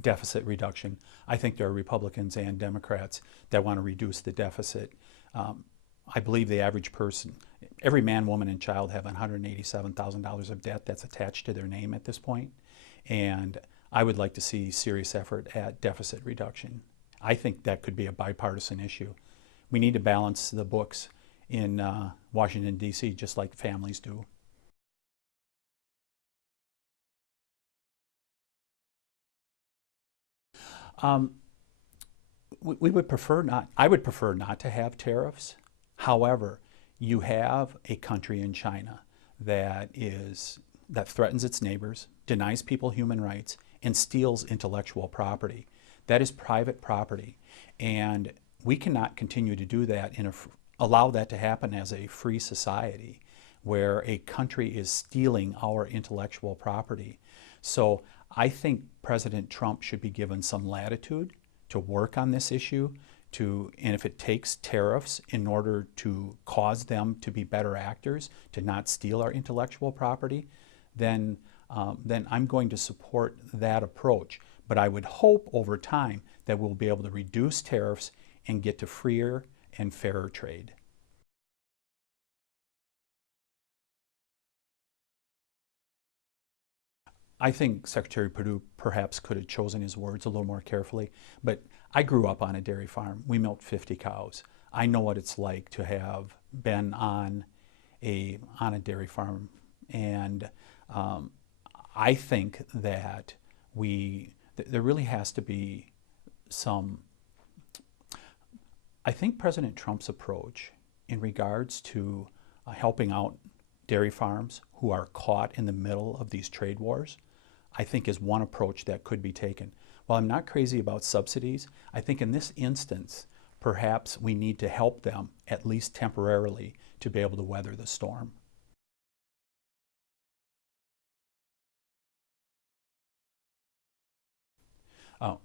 deficit reduction. I think there are Republicans and Democrats that want to reduce the deficit. I believe the average person, every man, woman, and child have $187,000 of debt that's attached to their name at this point. And I would like to see serious effort at deficit reduction. I think that could be a bipartisan issue. We need to balance the books in Washington, D.C., just like families do. We would prefer not, I would prefer not to have tariffs. However, you have a country in China that threatens its neighbors, denies people human rights, and steals intellectual property. That is private property. And we cannot continue to do that allow that to happen as a free society where a country is stealing our intellectual property. So I think President Trump should be given some latitude to work on this issue, and if it takes tariffs in order to cause them to be better actors, to not steal our intellectual property, then I'm going to support that approach. But I would hope over time that we'll be able to reduce tariffs and get to freer and fairer trade. I think Secretary Perdue perhaps could have chosen his words a little more carefully, but I grew up on a dairy farm. We milked 50 cows. I know what it's like to have been on a dairy farm, and I think that there really has to be some. I think President Trump's approach in regards to helping out dairy farms who are caught in the middle of these trade wars, I think is one approach that could be taken. While I'm not crazy about subsidies, I think in this instance, perhaps we need to help them, at least temporarily, to be able to weather the storm. Uh,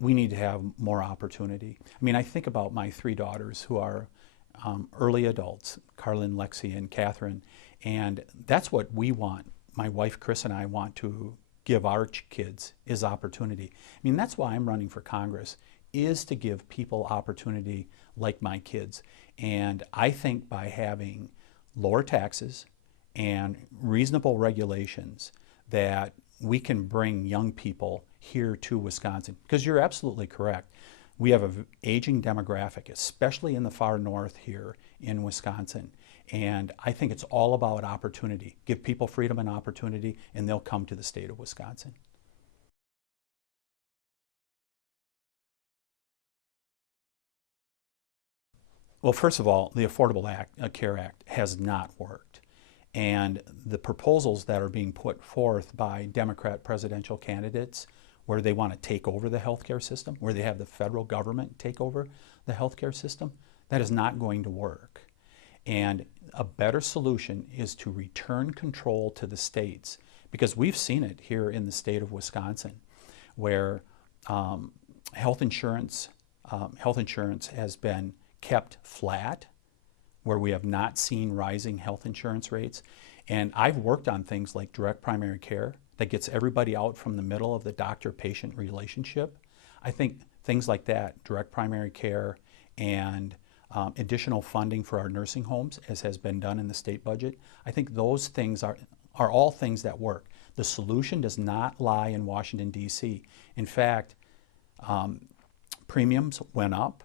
we need to have more opportunity. I mean, I think about my three daughters who are early adults, Carlin, Lexi, and Catherine, and that's what we want. My wife, Chris, and I want to give our kids is opportunity. I mean, that's why I'm running for Congress, is to give people opportunity like my kids. And I think by having lower taxes and reasonable regulations that we can bring young people here to Wisconsin. Because you're absolutely correct. We have an aging demographic, especially in the far north here in Wisconsin. And I think it's all about opportunity. Give people freedom and opportunity, and they'll come to the state of Wisconsin. Well, first of all, the Affordable Care Act has not worked. And the proposals that are being put forth by Democrat presidential candidates, where they want to take over the healthcare system, where they have the federal government take over the healthcare system, that is not going to work. And a better solution is to return control to the states, because we've seen it here in the state of Wisconsin, where health insurance has been kept flat, where we have not seen rising health insurance rates. And I've worked on things like direct primary care that gets everybody out from the middle of the doctor-patient relationship. I think things like that, direct primary care and additional funding for our nursing homes, as has been done in the state budget, I think those things are all things that work. The solution does not lie in Washington, D.C. In fact, premiums went up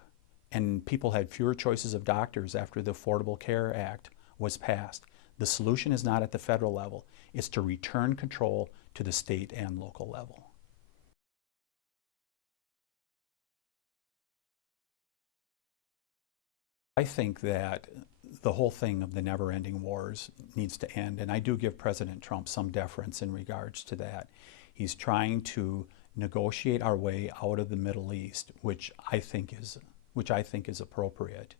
and people had fewer choices of doctors after the Affordable Care Act was passed. The solution is not at the federal level. It's to return control to the state and local level. I think that the whole thing of the never-ending wars needs to end, and I do give President Trump some deference in regards to that. He's trying to negotiate our way out of the Middle East, which I think is appropriate.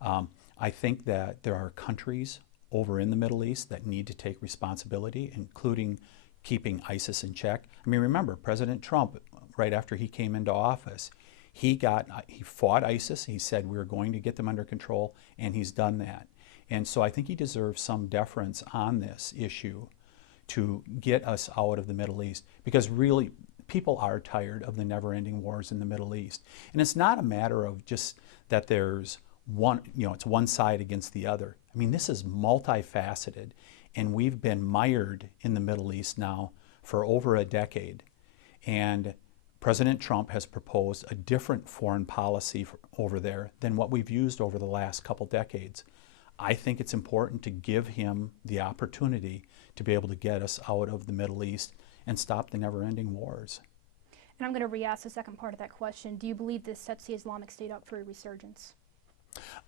I think that there are countries over in the Middle East that need to take responsibility, including keeping ISIS in check. I mean, remember, President Trump, right after he came into office, he fought ISIS. He said we were going to get them under control, and he's done that. And so I think he deserves some deference on this issue to get us out of the Middle East, because really people are tired of the never-ending wars in the Middle East. And it's not a matter of just that there's one, it's one side against the other. I mean, this is multifaceted, and we've been mired in the Middle East now for over a decade. And President Trump has proposed a different foreign policy over there than what we've used over the last couple decades. I think it's important to give him the opportunity to be able to get us out of the Middle East and stop the never-ending wars. And I'm going to re-ask the second part of that question. Do you believe this sets the Islamic State up for a resurgence?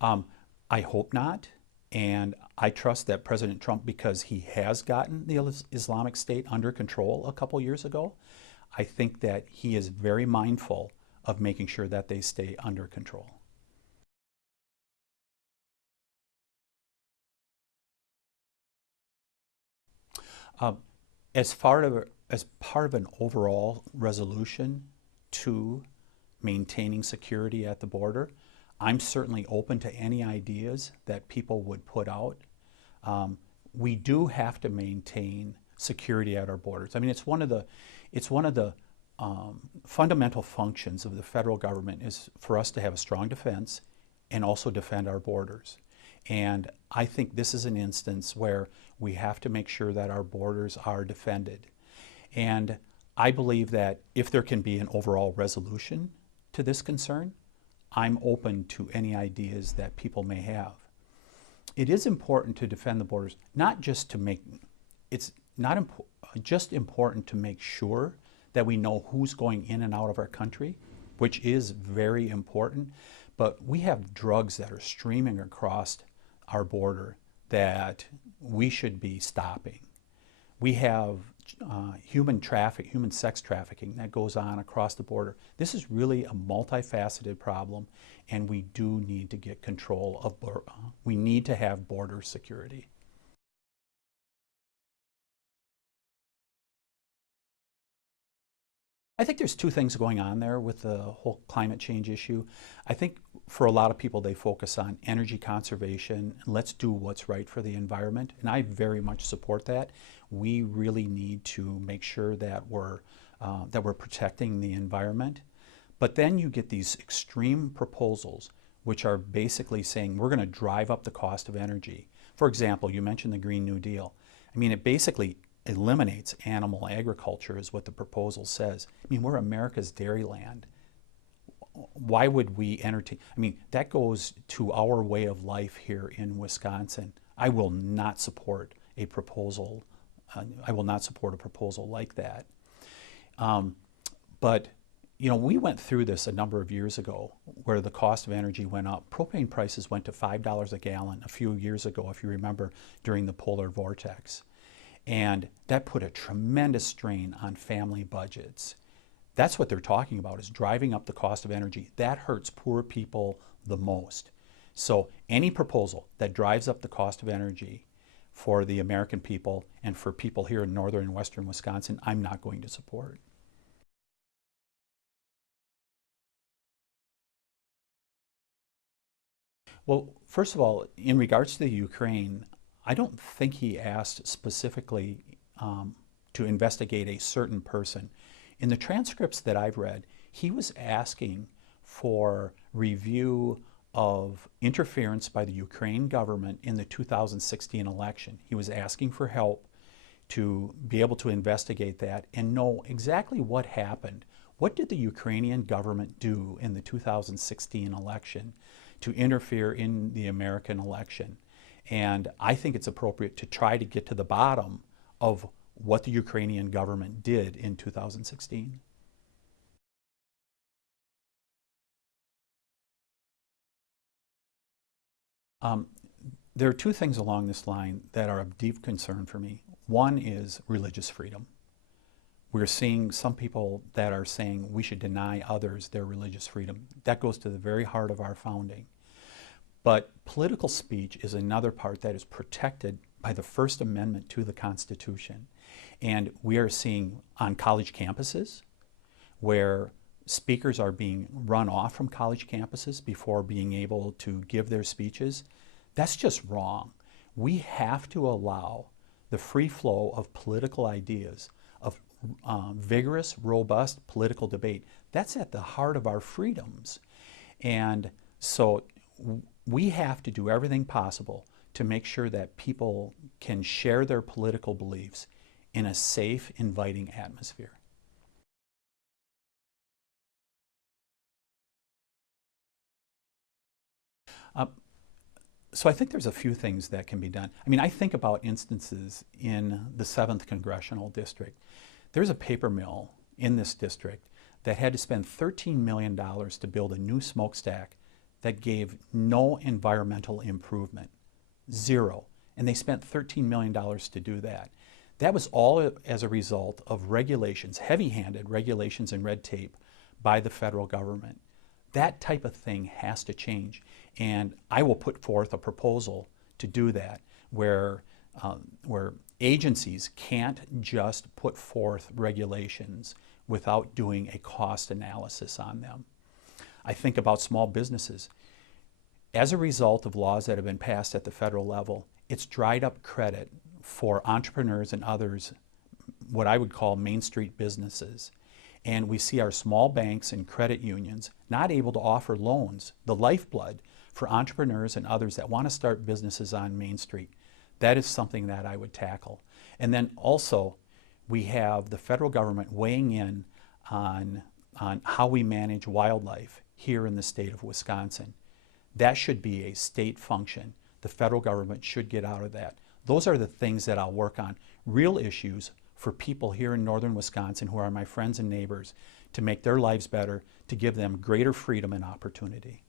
I hope not. And I trust that President Trump, because he has gotten the Islamic State under control a couple years ago, I think that he is very mindful of making sure that they stay under control. As part of an overall resolution to maintaining security at the border, I'm certainly open to any ideas that people would put out. We do have to maintain security at our borders. I mean, it's one of the fundamental functions of the federal government is for us to have a strong defense and also defend our borders. And I think this is an instance where we have to make sure that our borders are defended. And I believe that if there can be an overall resolution to this concern, I'm open to any ideas that people may have. It is important to defend the borders, not just to make, it's not just important to make sure that we know who's going in and out of our country, which is very important, but we have drugs that are streaming across our border that we should be stopping. We have human sex trafficking that goes on across the border. This is really a multifaceted problem, and we do need to get control of, we need to have border security. I think there's two things going on there with the whole climate change issue. I think for a lot of people, they focus on energy conservation, and let's do what's right for the environment, and I very much support that. We really need to make sure that we're protecting the environment. But then you get these extreme proposals, which are basically saying we're going to drive up the cost of energy. For example, you mentioned the Green New Deal. I mean, it basically eliminates animal agriculture is what the proposal says. I mean, we're America's dairyland. Why would we entertain? I mean, that goes to our way of life here in Wisconsin. I will not support a proposal. I will not support a proposal like that. But we went through this a number of years ago where the cost of energy went up. Propane prices went to $5 a gallon a few years ago, if you remember, during the polar vortex. And that put a tremendous strain on family budgets. That's what they're talking about, is driving up the cost of energy. That hurts poor people the most. So any proposal that drives up the cost of energy for the American people and for people here in northern and western Wisconsin, I'm not going to support. Well, first of all, in regards to the Ukraine, I don't think he asked specifically to investigate a certain person. In the transcripts that I've read, he was asking for review of interference by the Ukraine government in the 2016 election. He was asking for help to be able to investigate that and know exactly what happened. What did the Ukrainian government do in the 2016 election to interfere in the American election? And I think it's appropriate to try to get to the bottom of what the Ukrainian government did in 2016. There are two things along this line that are of deep concern for me. One is religious freedom. We're seeing some people that are saying we should deny others their religious freedom. That goes to the very heart of our founding. But political speech is another part that is protected by the First Amendment to the Constitution. And we are seeing on college campuses where speakers are being run off from college campuses before being able to give their speeches. That's just wrong. We have to allow the free flow of political ideas, of vigorous, robust political debate. That's at the heart of our freedoms. And so we have to do everything possible to make sure that people can share their political beliefs in a safe, inviting atmosphere. So I think there's a few things that can be done. I mean, I think about instances in the 7th Congressional District. There's a paper mill in this district that had to spend $13 million to build a new smokestack that gave no environmental improvement, zero. And they spent $13 million to do that. That was all as a result of regulations, heavy-handed regulations and red tape by the federal government. That type of thing has to change. And I will put forth a proposal to do that where agencies can't just put forth regulations without doing a cost analysis on them. I think about small businesses. As a result of laws that have been passed at the federal level, it's dried up credit for entrepreneurs and others, what I would call Main Street businesses. And we see our small banks and credit unions not able to offer loans, the lifeblood for entrepreneurs and others that want to start businesses on Main Street. That is something that I would tackle. And then also, we have the federal government weighing in on how we manage wildlife here in the state of Wisconsin. That should be a state function. The federal government should get out of that. Those are the things that I'll work on, real issues for people here in northern Wisconsin who are my friends and neighbors, to make their lives better, to give them greater freedom and opportunity.